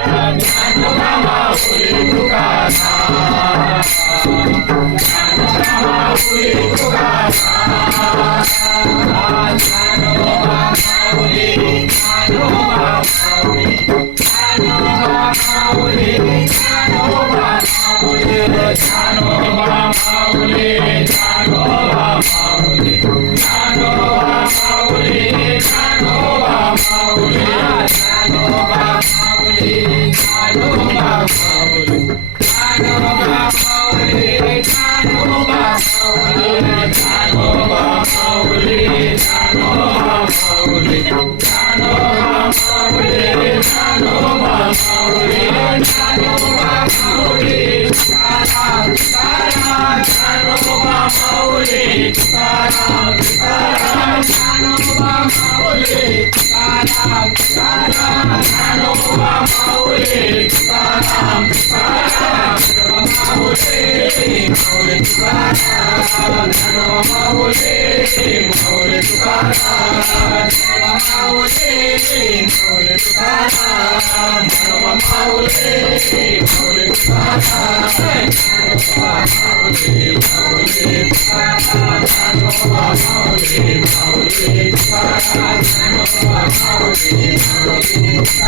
Dnyanoba Mauli Tukaram, Dnyanoba Mauli Tukaram, Dnyanoba Mauli, Dnyanoba Mauli, Dnyanoba Mauli, Dnyanoba Mauli, Dnyanoba Mauli, Dnyanoba Mauli, Dnyanoba Mauli, Dnyanoba Mauli, Dnyanoba Mauli, Dnyanoba Mauli, Dnyanoba Mauli, Dnyanoba Mauli, Dnyanoba Mauli, Dnyanoba Mauli, Dnyanoba Mauli, Dnyanoba Mauli, Dnyanoba Mauli, Tukaram Tukaram, Dnyanoba Mauli, Tukaram Tukaram, Dnyanoba Mauli, Tukaram Tukaram, Dnyanoba Mauli, Tukaram Tukaram, Mauli Mauli Tukaram, Dnyanoba Mauli Mauli Tukaram, Mauli Mauli Tukaram, Dnyanoba Mauli Mauli Tukaram, Dnyanoba Mauli Mauli Tukaram, Dnyanoba Mauli Mauli Tukaram,